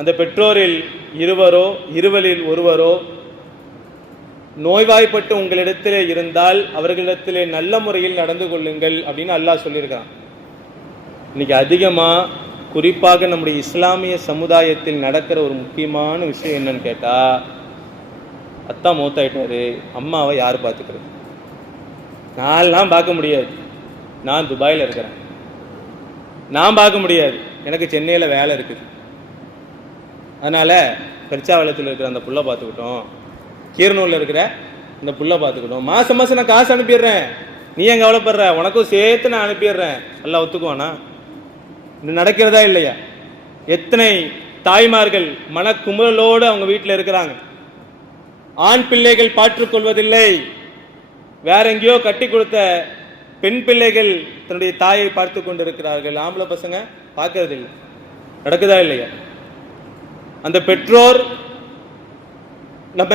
அந்த பெற்றோரில் இருவரில் ஒருவரோ நோய்வாய்ப்பட்டு உங்களிடத்திலே இருந்தால் அவர்களிடத்திலே நல்ல முறையில் நடந்து கொள்ளுங்கள் அப்படின்னு அல்லாஹ் சொல்லியிருக்கான். இன்னைக்கு அதிகமாக குறிப்பாக நம்முடைய இஸ்லாமிய சமுதாயத்தில் நடக்கிற ஒரு முக்கியமான விஷயம் என்னன்னு கேட்டா, அத்தா மூத்தாயிட்டாரு, அம்மாவை யார் பார்த்துக்கிறது? நான்லாம் பார்க்க முடியாது, நான் துபாயில் இருக்கிறேன், நான் பார்க்க முடியாது, எனக்கு சென்னையில் வேலை இருக்குது, அதனால பெருச்சாவளத்தில் இருக்கிற அந்த புள்ள பார்த்துக்கிட்டோம், கீரனூரில் இருக்கிற இந்த புள்ள பார்த்துக்கிட்டோம், மாசம் மாசம் நான் காசு அனுப்பிடுறேன், நீ ஏன் கவலைப்படுற, உனக்கும் சேர்த்து நான் அனுப்பிடுறேன், எல்லாம் ஒத்துக்குவானா? இது நடக்கிறதா இல்லையா? எத்தனை தாய்மார்கள் மனக்குமுறலோடு அவங்க வீட்டில் இருக்கிறாங்க. ஆண் பிள்ளைகள் பாற்றுக்கொள்வதில்லை, வேற எங்கேயோ கட்டி கொடுத்த பெண் பிள்ளைகள் தன்னுடைய தாயை பார்த்து கொண்டிருக்கிறார்கள். ஆம்பளை பசங்க பார்க்கறது இல்லை. நடக்குதா இல்லையா? அந்த பெற்றோர் நம்ம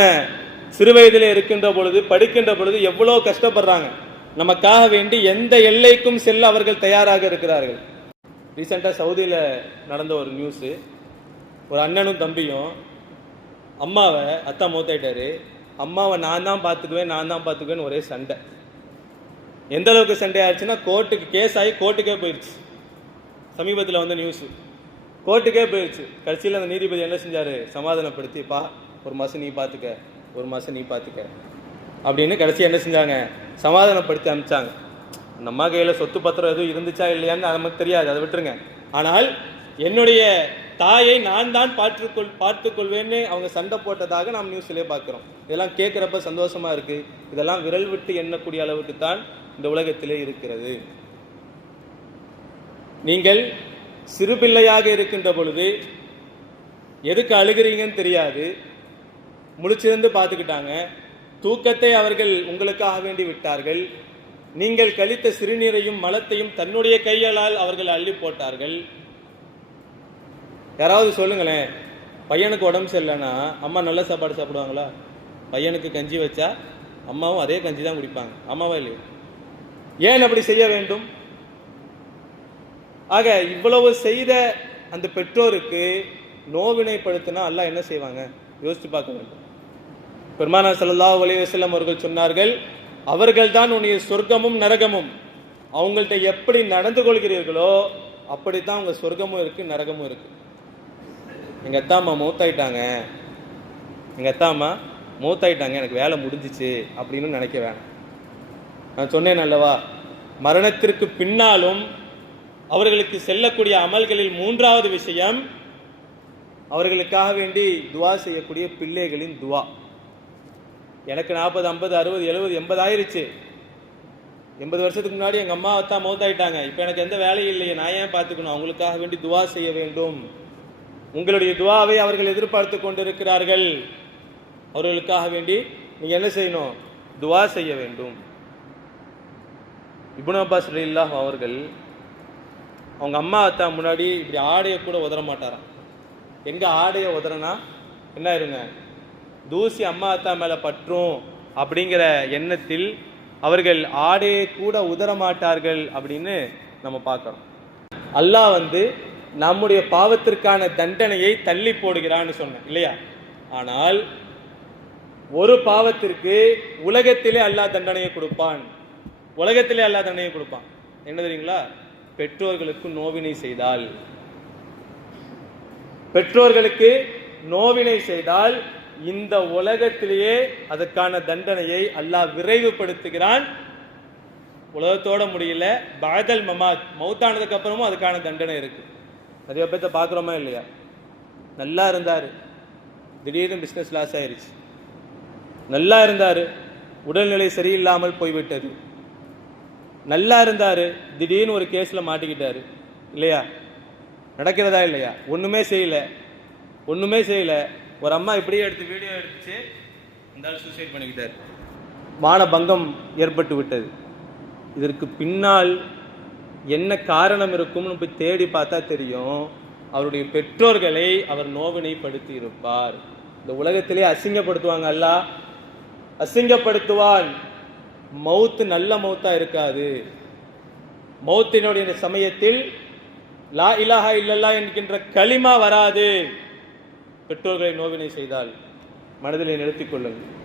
சிறு வயதிலே இருக்கின்ற பொழுது, படிக்கின்ற பொழுது எவ்வளோ கஷ்டப்படுறாங்க. நமக்காக வேண்டி எந்த எல்லைக்கும் செல்ல அவர்கள் தயாராக இருக்கிறார்கள். ரீசெண்டாக சவுதியில் நடந்த ஒரு நியூஸு, ஒரு அண்ணனும் தம்பியும் அம்மாவை, அத்தா மூத்தாயிட்டாரு, அம்மாவை நான் தான் பார்த்துக்குவேன்னு ஒரே சண்டை. எந்த அளவுக்கு சண்டை ஆயிடுச்சுன்னா கோர்ட்டுக்கு கேஸ் ஆகி கோர்ட்டுக்கே போயிடுச்சு. சமீபத்தில் வந்த நியூஸு, கோர்ட்டுக்கே போயிடுச்சு. கடைசியில் அந்த நீதிபதி என்ன செஞ்சார், சமாதானப்படுத்திப்பா, ஒரு மாதம் நீ பார்த்துக்க, ஒரு மாதம் நீ பார்த்துக்க அப்படின்னு கடைசி என்ன செஞ்சாங்க, சமாதானப்படுத்தி அனுப்பிச்சாங்க. அந்த அம்மா கையில் சொத்து பத்திரம் எதுவும் இருந்துச்சா இல்லையான்னு நமக்கு தெரியாது, அதை விட்டுருங்க. ஆனால் என்னுடைய தாயை நான் தான் பார்த்துக்கொள்வேன்னு அவங்க சண்டை போட்டதாக நாம் நியூஸ்லேயே பார்க்குறோம். இதெல்லாம் கேட்குறப்ப சந்தோஷமா இருக்கு. இதெல்லாம் விரல் விட்டு எண்ணக்கூடிய அளவுக்கு தான் இந்த உலகத்திலே இருக்கிறது. நீங்கள் சிறு பிள்ளையாக இருக்கின்ற பொழுது எதுக்கு அழுகிறீங்கன்னு தெரியாது, முழிச்சிருந்து பார்த்துக்கிட்டாங்க, தூக்கத்தை அவர்கள் உங்களுக்காக வேண்டி விட்டார்கள், நீங்கள் கழித்த சிறுநீரையும் மலத்தையும் தன்னுடைய கையால் அவர்கள் அள்ளி போட்டார்கள். யாராவது சொல்லுங்களேன், பையனுக்கு உடம்பு சரியில்லைன்னா அம்மா நல்ல சாப்பாடு சாப்பிடுவாங்களா? பையனுக்கு கஞ்சி வச்சா அம்மாவும் அதே கஞ்சி தான் குடிப்பாங்க, அம்மாவா இல்லையா? ஏன் அப்படி செய்ய வேண்டும்? ஆக இவ்வளவு செய்த அந்த பெற்றோருக்கு நோவினைப்படுத்தினா அல்லாஹ் என்ன செய்வாங்க? யோசிச்சு பார்க்க வேண்டும். பெருமானார் ஸல்லல்லாஹு அலைஹி வஸல்லம் அவர்கள் சொன்னார்கள், அவர்கள் தான் உன்னுடைய சொர்க்கமும் நரகமும். அவங்கள்ட்ட எப்படி நடந்து கொள்கிறீர்களோ அப்படித்தான் உங்க சொர்க்கமும் இருக்கு, நரகமும் இருக்கு. எங்க அத்தா அம்மா மூத்தாயிட்டாங்க, எனக்கு வேலை முடிஞ்சிச்சு அப்படின்னு நினைக்க வேணாம். நான் சொன்னேன் அல்லவா, மரணத்திற்கு பின்னாலும் அவர்களுக்கு செல்லக்கூடிய அமல்களில் மூன்றாவது விஷயம், அவர்களுக்காக வேண்டி துவா செய்யக்கூடிய பிள்ளைகளின் துவா. எனக்கு 40, 50, 60, 70, 80 ஆயிருச்சு. 80 வருஷத்துக்கு முன்னாடி எங்கள் அம்மா அத்தா மௌத்தாயிட்டாங்க. இப்போ எனக்கு எந்த வேலையும் இல்லையே, நான் ஏன் பார்த்துக்கணும்? அவங்களுக்காக வேண்டி துவா செய்ய வேண்டும். உங்களுடைய துவாவை அவர்கள் எதிர்பார்த்து கொண்டிருக்கிறார்கள். அவர்களுக்காக வேண்டி நீங்கள் என்ன செய்யணும்? துவா செய்ய வேண்டும். இப்னு அப்பாஸ் ரலியல்லாஹு அவர்கள் அவங்க அம்மா அத்தா முன்னாடி இப்படி ஆடையை கூட உதற மாட்டாராம். எங்கே ஆடையை உதறனா என்ன இருங்க, தூசி அம்மா அத்தா மேலே பற்றும் அப்படிங்கிற எண்ணத்தில் அவர்கள் ஆடையை கூட உதற மாட்டார்கள் அப்படின்னு நம்ம பார்க்குறோம். அல்லாஹ் நம்முடைய பாவத்திற்கான தண்டனையை தள்ளி போடுகிறான்னு சொன்னேன் இல்லையா? ஆனால் ஒரு பாவத்திற்கு உலகத்திலே அல்லாஹ் தண்டனையை கொடுப்பான். என்ன தெரியுங்களா? பெற்றோர்களுக்கு நோவினை செய்தால் இந்த உலகத்திலேயே அதற்கான தண்டனையை அல்லாஹ் விரைவுபடுத்துகிறான். உலகத்தோட முடியல, பாதல் மமாத், மௌத்தானதுக்கு அப்புறமும் அதுக்கான தண்டனை இருக்கு. நிறைய பேர்த்த பார்க்குறோமா இல்லையா? நல்லா இருந்தாரு, திடீர்னு பிஸ்னஸ் லாஸ் ஆயிருச்சு. நல்லா இருந்தாரு, உடல்நிலை சரியில்லாமல் போய்விட்டது. நல்லா இருந்தாரு, திடீர்னு ஒரு கேஸ்ல மாட்டிக்கிட்டாரு இல்லையா? நடக்கிறதா இல்லையா? ஒண்ணுமே செய்யல. ஒரு அம்மா இப்படியே எடுத்து வீடியோ எடுத்துச்சு, இந்த ஆள் சூசைட் பண்ணிக்கிட்டார். மானபங்கம் ஏற்பட்டு விட்டது. இதற்கு பின்னால் என்ன காரணம் இருக்கும்னு போய் தேடி பார்த்தா தெரியும், அவருடைய பெற்றோர்களை அவர் நோவினைப்படுத்தி இருப்பார். இந்த உலகத்திலே அசிங்கப்படுத்துவாங்க, அல்லாஹ் அசிங்கப்படுத்துவான். மௌத்து நல்ல மௌத்தா இருக்காது. மௌத்தினுடைய சமயத்தில் லா இலாஹா இல்லல்லா என்கின்ற கலிமா வராது. பெற்றோர்களை நோவினை செய்தால் மனதிலே நிறுத்திக் கொள்ளுங்கள்.